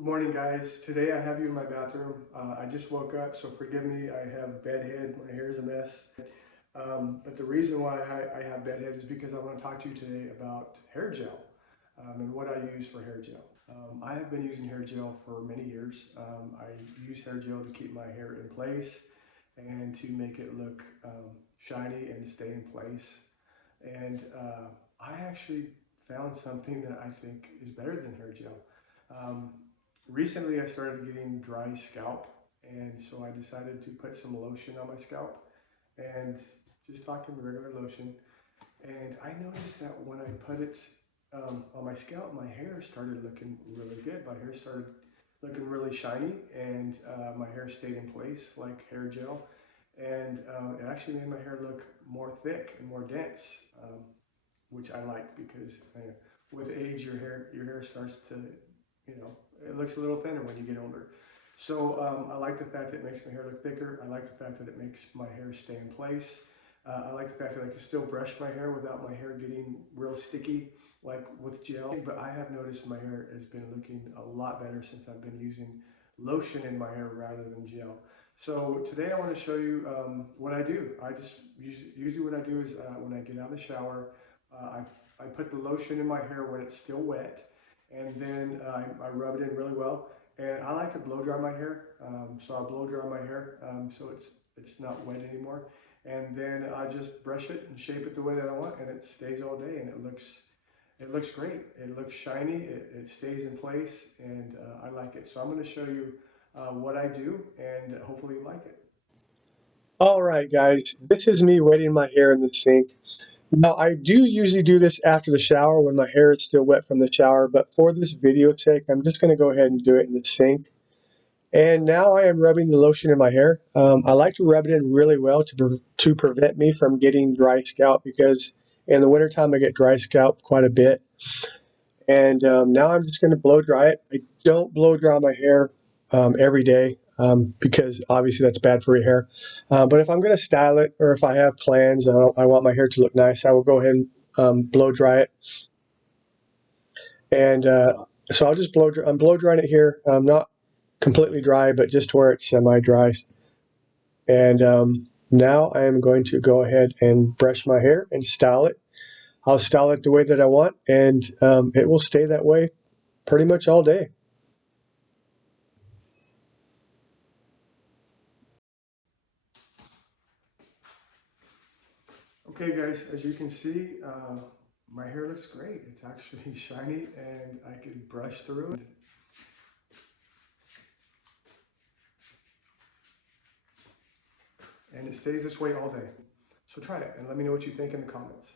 Good morning, guys. Today I have you in my bathroom. I just woke up, so forgive me. I have bedhead. My hair is a mess. But the reason why I have bedhead is because I want to talk to you today about hair gel and what I use for hair gel. I have been using hair gel for many years. I use hair gel to keep my hair in place and to make it look shiny and stay in place. And I actually found something that I think is better than hair gel. Um, Recently, I started getting dry scalp, and so I decided to put some lotion on my scalp and just talking regular lotion. And I noticed that when I put it on my scalp, my hair started looking really good. My hair started looking really shiny, and my hair stayed in place like hair gel. And it actually made my hair look more thick and more dense, which I like because with age, your hair starts to, it looks a little thinner when you get older. So I like the fact that it makes my hair look thicker. I like the fact that it makes my hair stay in place. I like the fact that I can still brush my hair without my hair getting real sticky like with gel. But I have noticed my hair has been looking a lot better since I've been using lotion in my hair rather than gel. So today I want to show you what I do. I just usually what I do is when I get out of the shower, I put the lotion in my hair when it's still wet, and then I rub it in really well. And I like to blow dry my hair, so I blow dry my hair so it's not wet anymore. And then I just brush it and shape it the way that I want, and it stays all day, and it looks great. It looks shiny. It stays in place, and I like it. So I'm going to show you what I do, and hopefully you like it. All right, guys, this is me wetting my hair in the sink. Now, I do usually do this after the shower when my hair is still wet from the shower, but for this video's sake, I'm just going to go ahead and do it in the sink. And now I am rubbing the lotion in my hair. I like to rub it in really well to prevent me from getting dry scalp because in the wintertime I get dry scalp quite a bit. And now I'm just going to blow dry it. I don't blow dry my hair every day because obviously that's bad for your hair. But if I'm going to style it or if I have plans, I want my hair to look nice, I will go ahead and blow dry it. And so I'll just I'm blow drying it here. Not completely dry, but just where it's semi-dry. And now I am going to go ahead and brush my hair and style it. I'll style it the way that I want, and it will stay that way pretty much all day. Okay, guys, as you can see, my hair looks great. It's actually shiny, and I can brush through it. And it stays this way all day. So try it and let me know what you think in the comments.